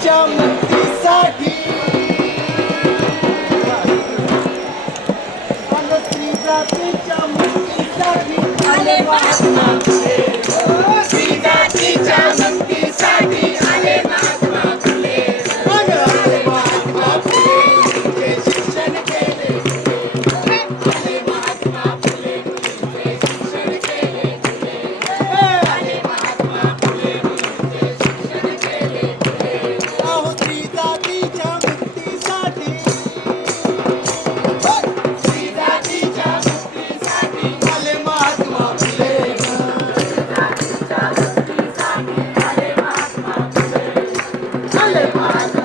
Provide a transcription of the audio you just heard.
जातीच्या मुक्तीसाठी. स्त्री जातीच्या मुक्तीसाठी. आले महात्मा आले महात्मा